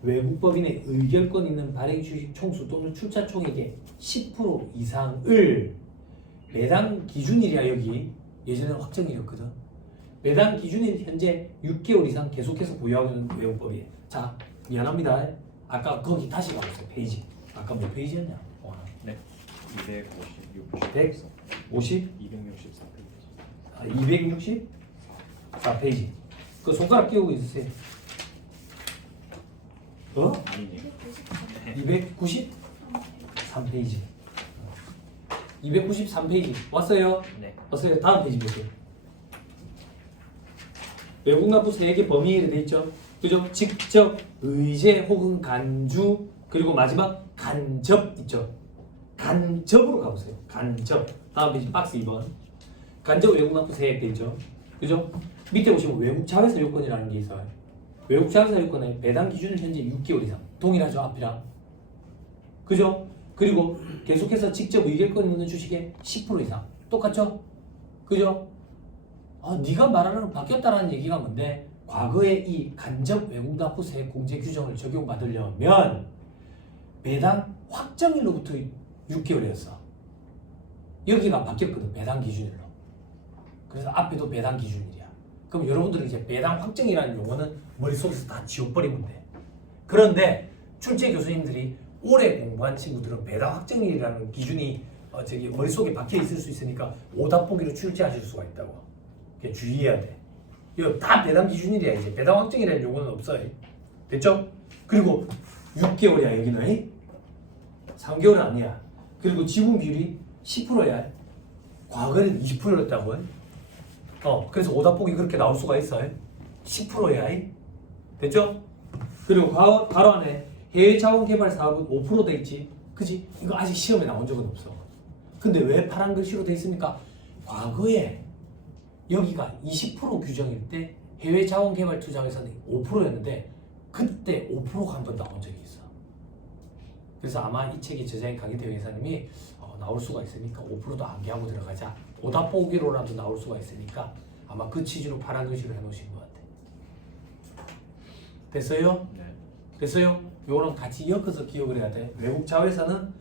외국법인의 의결권 있는 발행 주식 총수 또는 출자 총액의 10% 이상을 배당 기준일이야 여기. 예전에는 확정일이었거든. 배당 기준일 현재 6개월 이상 계속해서 보유하고 있는 외국법이에요. 자 미안합니다. 아까 거기 다시 가보세요. 페이지. 아까 몇 페이지였냐? 네. 150? 264페이지. 264페이지. 그 손가락 끼우고 있으세요. 아니네요. 293페이지. 293페이지. 왔어요? 네. 왔어요. 다음 페이지 보세요. 외국 납부 세액의 범위에 돼 있죠. 그죠? 직접 의제 혹은 간주 그리고 마지막 간접 있죠. 간접으로 가보세요. 간접. 다음 페이지 박스 2번. 간접 외국 납부 세액 돼 있죠. 그죠? 밑에 보시면 외국 자회사 요건이라는 게 있어요. 외국 자회사 요건의 배당 기준은 현재 6개월 이상. 동일하죠 앞이랑. 그죠? 그리고 계속해서 직접 의결권 있는 주식의 10% 이상. 똑같죠? 그죠? 네가 말하는 건 바뀌었다라는 얘기가 뭔데 과거에 이 간접 외국 납부 세액 공제 규정을 적용받으려면 배당 확정일로부터 6개월이었어. 여기가 바뀌었거든. 배당 기준일로. 그래서 앞에도 배당 기준일이야. 그럼 여러분들은 이제 배당 확정이라는 용어는 머릿속에서 다 지워버리면 돼. 그런데 출제 교수님들이 오래 공부한 친구들은 배당 확정일이라는 기준이 머릿속에 박혀 있을 수 있으니까 오답 보기로 출제하실 수가 있다고. 주의해야 돼. 이거 다 배당 기준일이야. 이제 배당 확정이라는 용어는 없어요. 됐죠? 그리고 6개월이야 여기는. 3개월은 아니야. 그리고 지분 비율이 10%야. 과거에는 20%였다고. 그래서 오답 보기 그렇게 나올 수가 있어요. 10%야. 됐죠? 그리고 가로 안에 해외 자원 개발 사업은 5% 돼 있지. 그지? 이거 아직 시험에 나온 적은 없어. 근데 왜 파란 글씨로 돼 있습니까? 과거에 여기가 20% 규정일 때 해외 자원 개발 투자에서는 5%였는데 그때 5%가 한 번 나온 적이 있어. 그래서 아마 이 책의 저자인 강희태 회사님이 나올 수가 있으니까 5%도 암기하고 들어가자. 오답 보기로라도 나올 수가 있으니까 아마 그 취지로 파란 글씨로 해놓으신 것 같아. 됐어요? 네. 됐어요? 요거랑 같이 엮어서 기억을 해야 돼. 외국 자회사는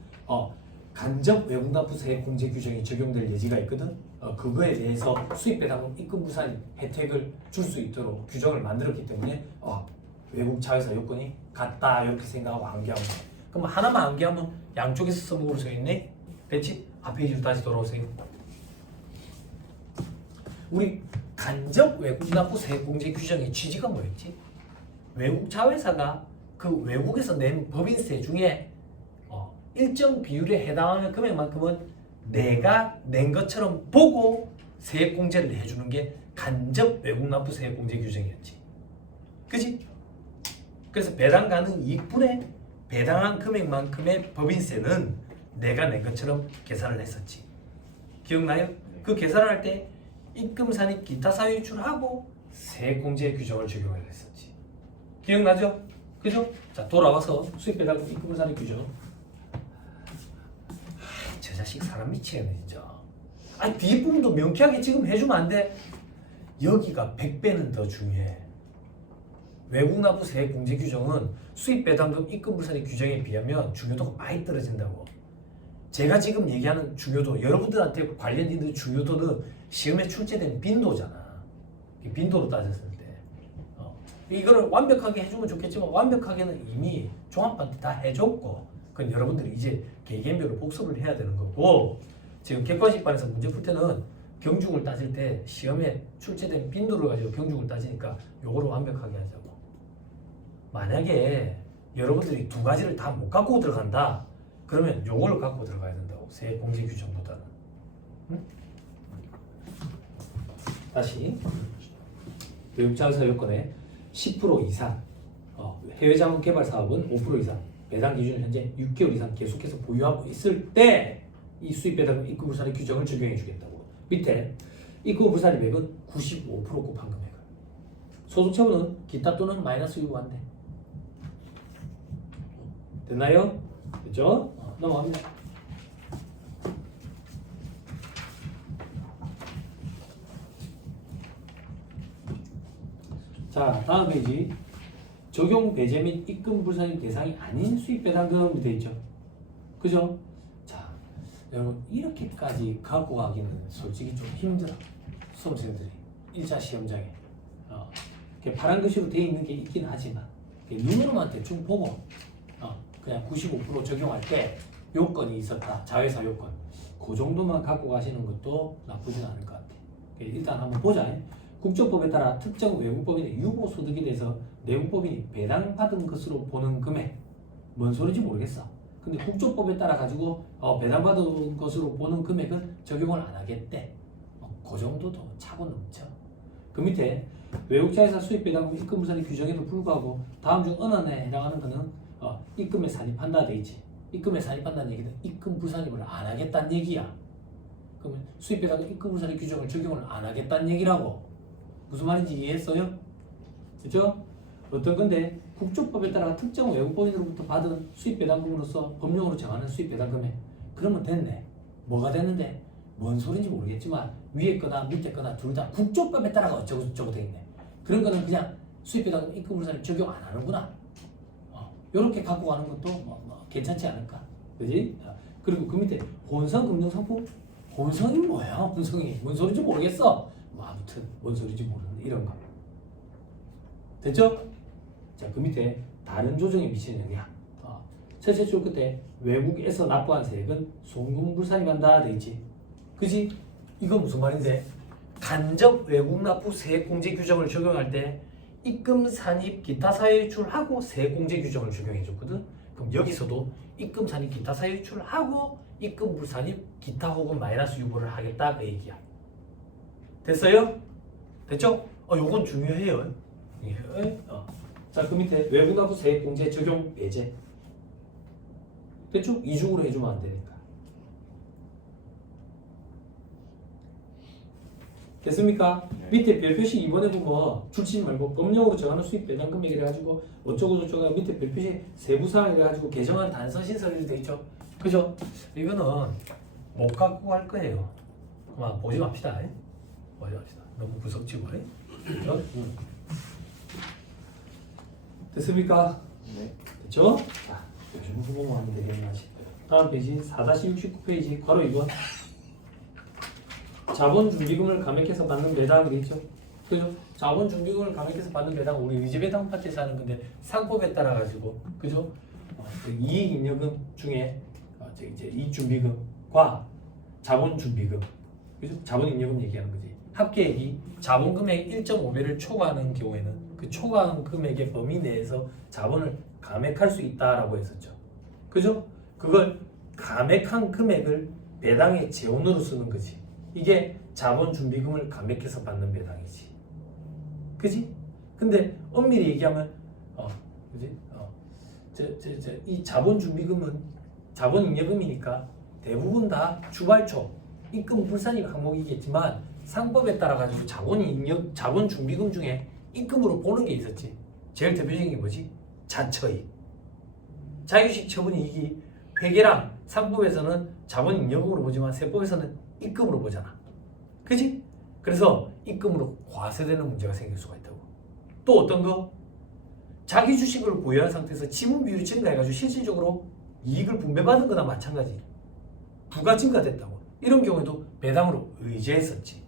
간접 외국 납부 세액 공제 규정이 적용될 예지가 있거든. 그거에 대해서 수입 배당금 입금 부산 혜택을 줄 수 있도록 규정을 만들었기 때문에 외국 자회사 요건이 같다 이렇게 생각하고 암기하면 돼. 그럼 하나만 암기하면 양쪽에서 써먹을 수 있네. 됐지? 앞 페이지로 다시 돌아오세요. 우리 간접 외국 납부 세액공제 규정의 취지가 뭐였지? 외국 자회사가 그 외국에서 낸 법인세 중에 일정 비율에 해당하는 금액만큼은 내가 낸 것처럼 보고 세액공제를 해주는 게 간접 외국 납부 세액공제 규정이었지. 그지? 그래서 배당 가능 이익분의 배당한 금액만큼의 법인세는 내가 낸 것처럼 계산을 했었지. 기억나요? 그 계산을 할 때 입금 산입 기타 사유 유출하고 세액공제 규정을 적용을 했었지. 기억나죠? 그죠? 자, 돌아와서 수입 배당 입금 산입 규정. 저 자식 사람 미치겠네 진짜. 아니 뒷부분도 명쾌하게 지금 해주면 안 돼? 여기가 100배는 더 중요해. 외국 납부 세액 공제 규정은 수입 배당금 입금 불산입 규정에 비하면 중요도가 많이 떨어진다고. 제가 지금 얘기하는 중요도, 여러분들한테 관련된 중요도는 시험에 출제된 빈도잖아. 빈도로 따졌을 때 이거를 완벽하게 해주면 좋겠지만 완벽하게는 이미 종합반 때 다 해줬고, 그건 여러분들이 이제 개개인별로 복습을 해야 되는 거고, 지금 객관식반에서 문제 풀 때는 경중을 따질 때 시험에 출제된 빈도를 가지고 경중을 따지니까 요거를 완벽하게 하자고. 만약에 여러분들이 두 가지를 다 못 갖고 들어간다 그러면 요거를 갖고 들어가야 된다고. 세액공제 규정보다는. 응? 다시 외국자회사 요건에 10% 이상 해외자본 개발 사업은 5% 이상 배당 기준 현재 6개월 이상 계속해서 보유하고 있을 때 이 수입 배당 입금 불산입 규정을 적용해 주겠다고. 밑에 입금 불산입액은 95% 곱한 금액을. 소득처분은 기타 또는 마이너스 요구 안 돼. 됐나요? 그죠? 넘어갑니다. 자, 다음 페이지. 적용 배제 및 입금 불산입 대상이 아닌 수입 배당금이 되어 있죠. 그죠? 자, 여러분 이렇게까지 갖고 가기는 솔직히 좀 힘들어. 수험생들이 1차 시험장에 이렇게 파란 글씨로 되어 있는 게 있긴 하지만 눈으로만 대충 보고 그냥 95% 적용할 때 요건이 있었다. 자회사 요건. 그 정도만 갖고 가시는 것도 나쁘진 않을 것 같아. 일단 한번 보자. 국적법에 따라 특정 외국법인의 유보소득에 대해서 내국법인이 배당받은 것으로 보는 금액. 뭔 소리인지 모르겠어. 근데 국적법에 따라 가지고 배당받은 것으로 보는 금액은 적용을 안 하겠대. 그 정도도 차고 넘쳐. 그 밑에 외국자회사 수입 배당금 입금 불산입 규정에도 불구하고 다음 중 어느 하나에 해당하는 것은 입금에 산입한다 돼 있지. 입금에 산입한다는 얘기는 입금 불산입을 안 하겠다는 얘기야. 그러면 수입 배당금 입금 불산입 규정을 적용을 안 하겠다는 얘기라고. 무슨 말인지 이해했어요? 그죠? 어떤 건데 국적법에 따라 특정 외국법인으로부터 받은 수입 배당금으로서 법령으로 정하는 수입 배당금액. 그러면 됐네. 뭐가 됐는데? 뭔 소린지 모르겠지만 위에 거나 밑에 거나 둘 다 국적법에 따라가 어쩌고 저쩌고 돼 있네. 그런 거는 그냥 수입 배당금 입금 불산입 적용 안 하는구나. 요렇게 갖고 가는 것도 괜찮지 않을까? 그지? 그리고 그 밑에 혼성 금융 상품? 혼성이 뭐야? 혼성이 뭔 소리인지 모르겠어. 아무튼 뭔 소리인지 모르는 이런 거. 됐죠? 자, 그 밑에 다른 조정에 미치는 영향. 첫째 줄 끝에 외국에서 납부한 세액은 송금 불산입한다 돼 있지. 그지? 이건 무슨 말인데? 간접 외국 납부 세액 공제 규정을 적용할 때 입금 산입 기타 사유 유출하고 세액 공제 규정을 적용해 줬거든. 그럼 여기서도 입금 산입 기타 사유 유출하고 입금 불산입 기타 혹은 마이너스 유보를 하겠다 그 얘기야. 됐어요? 됐죠? 요건 중요해요. 자, 그 밑에 외국 납부 세액 공제 적용 배제. 됐죠? 이중으로 해주면 안 되니까. 됐습니까? 네. 밑에 별표시 2번에 보면 줄치지 말고 법령으로 정하는 수입 배당 금액 이래가지고 어쩌고 저쩌고 밑에 별표시 세부사항 이래가지고 개정한 단서 신설이 돼 있죠. 그죠? 이거는 못 갖고 갈 거예요. 그만 보지 맙시다. 보지 맙시다. 너무 무섭지고. 그죠? 됐습니까? 네. 됐죠? 자, 요즘 후보만 하면 되겠나 싶어요. 다음 페이지 4-69페이지 괄호 2번. 자본준비금을 감액해서 받는 배당이 돼 있죠. 그죠? 자본준비금을 감액해서 받는 배당 우리 의제배당 파트에서 하는 건데 상법에 따라 가지고 그죠? 이익잉여금 중에 이제 이익준비금과 자본준비금 그죠? 자본잉여금 얘기하는 거지. 합계액이 자본금액 1.5배를 초과하는 경우에는 그 초과한 금액의 범위 내에서 자본을 감액할 수 있다라고 했었죠. 그죠? 그걸 감액한 금액을 배당의 재원으로 쓰는 거지. 이게 자본 준비금을 감액해서 받는 배당이지. 그지? 근데 엄밀히 얘기하면 그지? 이 자본 준비금은 자본 잉여금이니까 대부분 다 주발초 입금 불산입 항목이겠지만 상법에 따라 가지고 자본 준비금 중에 입금으로 보는 게 있었지. 제일 대표적인 게 뭐지? 자처익. 자유식 처분이익이 회계랑 상법에서는 자본 잉여금으로 보지만 세법에서는 입금으로 보잖아. 그지? 그래서 입금으로 과세되는 문제가 생길 수가 있다고. 또 어떤 거? 자기 주식을 보유한 상태에서 지분 비율이 증가해가지고 실질적으로 이익을 분배받은 거나 마찬가지. 부가 증가됐다고. 이런 경우에도 배당으로 의제했었지.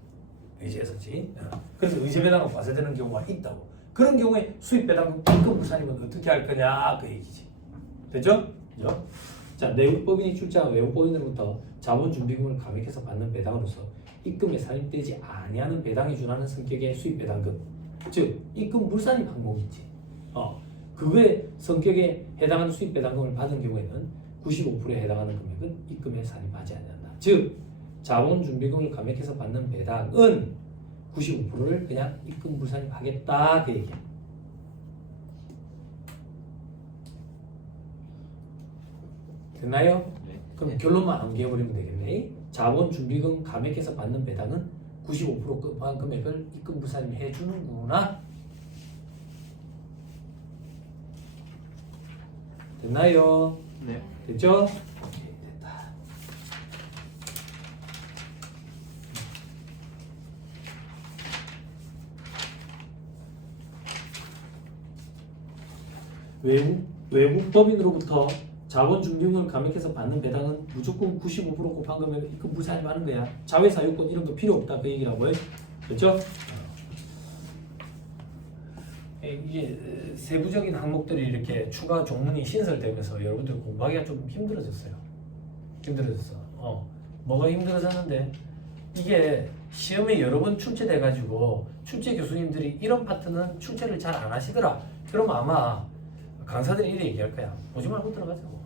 그래서 의제 배당으로 과세되는 경우가 있다고. 그런 경우에 수입 배당금 입금 불산이면 어떻게 할 거냐 그 얘기지. 됐죠? 그죠? 자, 내국법인이 출자한 외국법인으로부터 자본 준비금을 감액해서 받는 배당으로서 입금에 산입되지 아니하는 배당에 준하는 성격의 수입 배당금, 즉 입금 불산입 항목이지. 그거의 성격에 해당하는 수입 배당금을 받은 경우에는 95%에 해당하는 금액은 입금에 산입하지 않는다. 즉 자본 준비금을 감액해서 받는 배당은 95%를 그냥 입금 불산입하겠다 그 얘기야. 됐나요? 네. 그럼 결론만 암기해버리면 되겠네. 자본 준비금 감액해서 받는 배당은 95% 금액을 입금 불산입 해주는구나. 됐나요? 네. 됐죠? 오케이, 됐다. 외국법인으로부터 자본 준비금을 감액해서 받는 배당은 무조건 95% 곱한 금액을 입금 불산입하는 거야. 자회사유권 이런 거 필요 없다 그 얘기라고요. 그렇죠? 이게 세부적인 항목들이 이렇게 추가 종문이 신설되면서 여러분들 공부하기가 좀 힘들어졌어요. 뭐가 힘들어졌는데 이게 시험에 여러 번 출제돼 가지고 출제 교수님들이 이런 파트는 출제를 잘 안 하시더라. 그럼 아마 강사들이 이렇게 얘기할 거야. 보지 말고 들어가자고.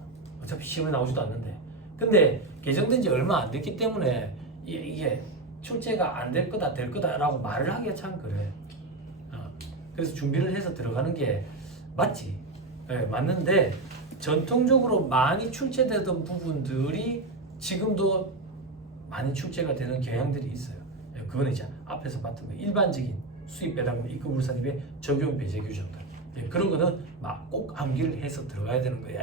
어차피 시험에 나오지도 않는데. 근데 개정된 지 얼마 안 됐기 때문에 이게 출제가 안 될 거다 될 거다라고 말을 하기가 참 그래. 그래서 준비를 해서 들어가는 게 맞지. 네, 맞는데 전통적으로 많이 출제되던 부분들이 지금도 많이 출제가 되는 경향들이 있어요. 네, 그거는 이제 앞에서 봤던 거 일반적인 수입 배당금 입금 불산입의 적용 배제 규정들. 네, 그런 거는 막 꼭 암기를 해서 들어가야 되는 거야.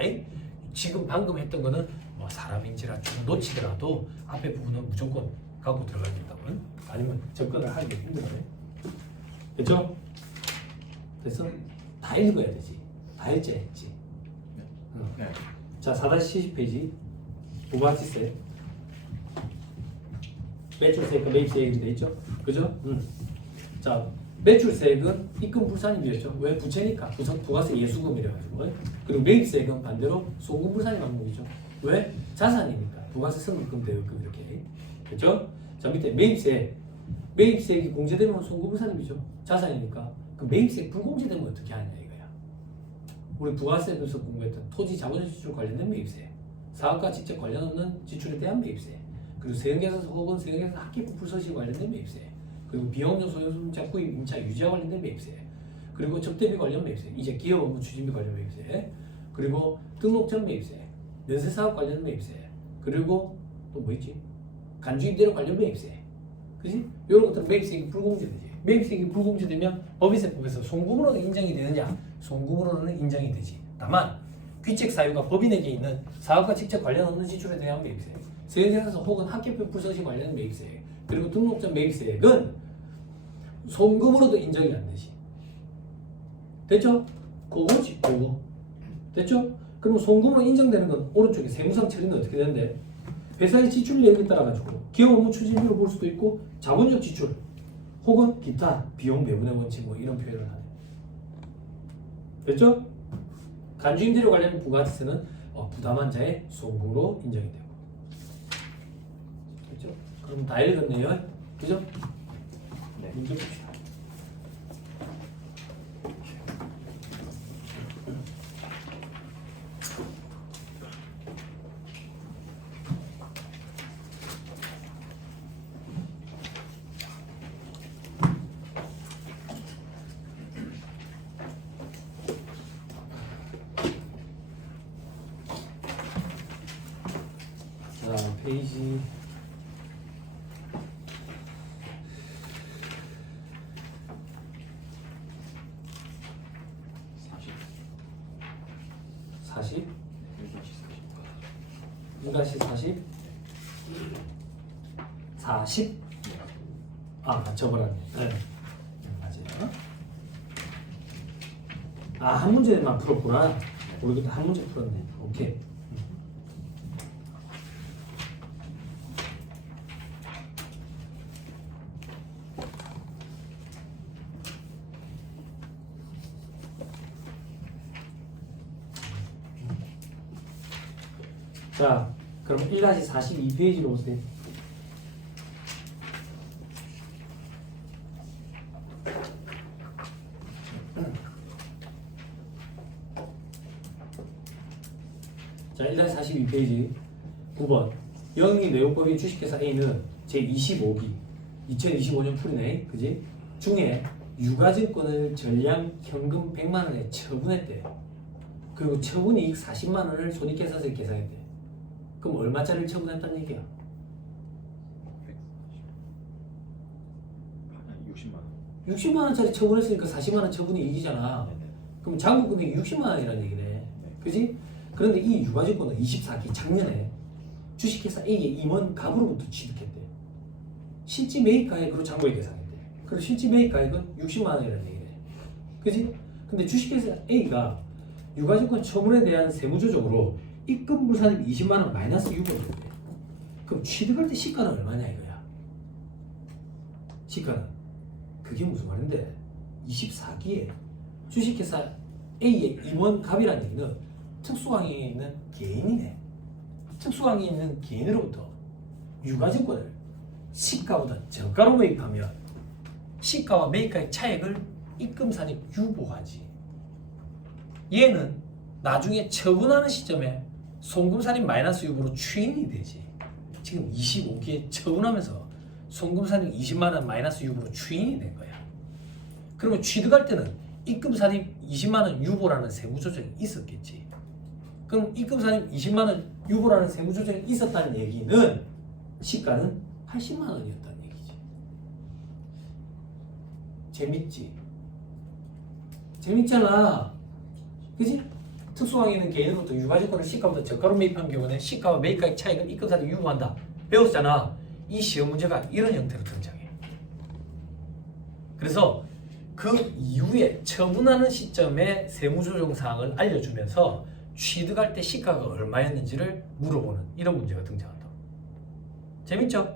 지금 방금 했던 거는 뭐 사람인지라 좀 놓치더라도 앞에 부분은 무조건 갖고 들어가야 된다고요. 아니면 접근을 하기 힘들어요. 됐죠? 그래서 다 읽어야 되지. 다 읽어야지. 네. 자, 4-70페이지 부가가치세 매출세액과 매입세액이 돼 있죠? 그죠? 자, 매출세액은 입금 불산입이었죠. 왜? 부채니까 부가세 예수금이래 가지고. 그리고 매입세액은 반대로 송금 불산입 항목이죠. 왜? 자산이니까 부가세 선급금 대여금 이렇게. 그죠? 자, 밑에 매입세액이 공제되면 송금 불산입이죠. 자산이니까. 그 매입세액 불공제되면 어떻게 하냐 이거야. 우리 부가세에서 공부했던 토지 자본적 지출 관련된 매입세, 사업과 직접 관련 없는 지출에 대한 매입세, 그리고 세금계산 혹은 세금계산 합계부 불소식 관련된 매입세, 그리고 비용료 소요소득자 구입 임차 유지와 관련된 매입세, 그리고 접대비 관련 매입세, 이제 기업 업무 추진비 관련 매입세, 그리고 등록전 매입세, 면세사업 관련 매입세, 그리고 또 뭐 있지? 간주임대료 관련 매입세, 그지? 이런 것들은 매입세액이 불공제되지. 매입세액이 불공제되면 법인세법에서 송금으로는 인정이 되느냐? 송금으로는 인정이 되지. 다만 귀책 사유가 법인에게 있는 사업과 직접 관련 없는 지출에 대한 매입세, 세금계산서 혹은 합계표 불소식 관련 매입세, 그리고 등록전 매입세액은 송금으로도 인정이 안 되지. 됐죠? 그거지, 그거. 됐죠? 그럼 송금으로 인정되는 건 오른쪽에 세무상 처리는 어떻게 되는데? 회사의 지출 내역에 따라 가지고 기업 업무 추진비로 볼 수도 있고 자본적 지출 혹은 기타 비용 배분의 원칙 뭐 이런 표현을 하네. 됐죠? 간주임대료 관련 부가세는 부담한 자의 송금으로 인정이 되고. 그렇죠? 그럼 다 읽었네요. 그죠? 문제 봅시다. 자, 페이지 40? 1-40? 40? 아, 저번에 네. 맞아요. 아, 한 문제만 풀었구나. 우리도 한 문제 풀었네. 오케이. 자, 그럼 1-42페이지로 오세요. 자, 1-42페이지 9번 영리 내용법인 주식회사 A는 제25기 2025년 풀이네, 그지? 중에 유가증권을 전량 현금 100만 원에 처분했대. 그리고 처분이익 40만 원을 손익계산서에 계산했대. 그럼 얼마짜리를 처분했다는 얘기야? 60만 원. 60만 원짜리 처분했으니까 40만 원 처분이 이익이잖아. 네네. 그럼 장부 금액이 60만 원이라는 얘기네. 그지? 그런데 이 유가증권은 24기 작년에 주식회사 A의 임원 갑으로부터 취득했대. 실질 매입가액으로 장부에 계산했대. 그리고 실질 매입가액은 60만 원이라는 얘기네. 그지? 근데 주식회사 A가 유가증권 처분에 대한 세무조정으로 입금 불산입 20만 원 마이너스 6원 됐대. 그럼 취득할 때 시가는 얼마냐 이거야? 시가는 그게 무슨 말인데 24기에 주식회사 A의 임원 갑이라는 얘기는 특수강의에 있는 개인이네. 특수강의에 있는 개인으로부터 유가증권을 시가보다 저가로 매입하면 시가와 매입가의 차액을 입금산입 유보하지. 얘는 나중에 처분하는 시점에 송금산입 마이너스 유보로 추인이 되지. 지금 25기에 처분하면서 송금산입 20만 원 마이너스 유보로 추인이 된 거야. 그러면 취득할 때는 입금산입 20만 원 유보라는 세무조정이 있었겠지. 그럼 입금산입 20만 원 유보라는 세무조정이 있었다는 얘기는 시가는 80만 원이었다는 얘기지. 재밌지? 재밌잖아. 그지? 특수강의는 개인으로부터 유가증권을 시가보다 저가로 매입한 경우는 시가와 매입가액 차익을 입금산입 유보한다. 배웠잖아. 이 시험 문제가 이런 형태로 등장해. 그래서 그 이후에 처분하는 시점에 세무조정 사항을 알려주면서 취득할 때 시가가 얼마였는지를 물어보는 이런 문제가 등장한다. 재밌죠?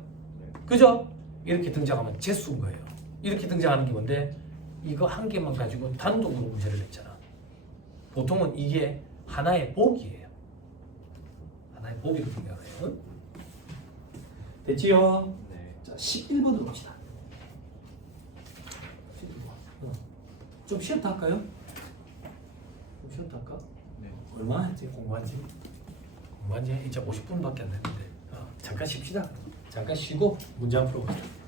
그죠? 이렇게 등장하면 재수인 거예요. 이렇게 등장하는 게 뭔데? 이거 한 개만 가지고 단독으로 문제를 냈잖아. 보통은 이게 하나의 복이에요. 하나의 복이로 등장해요. 됐지요? 네. 자, 11번으로 봅시다. 좀 쉬었다 할까요? 좀 쉬었다 할까? 네. 얼마나 했지? 공부한지? 공부한지 이제 50분밖에 안 됐는데 잠깐 쉽시다. 잠깐 쉬고 문제 한번 풀어보자.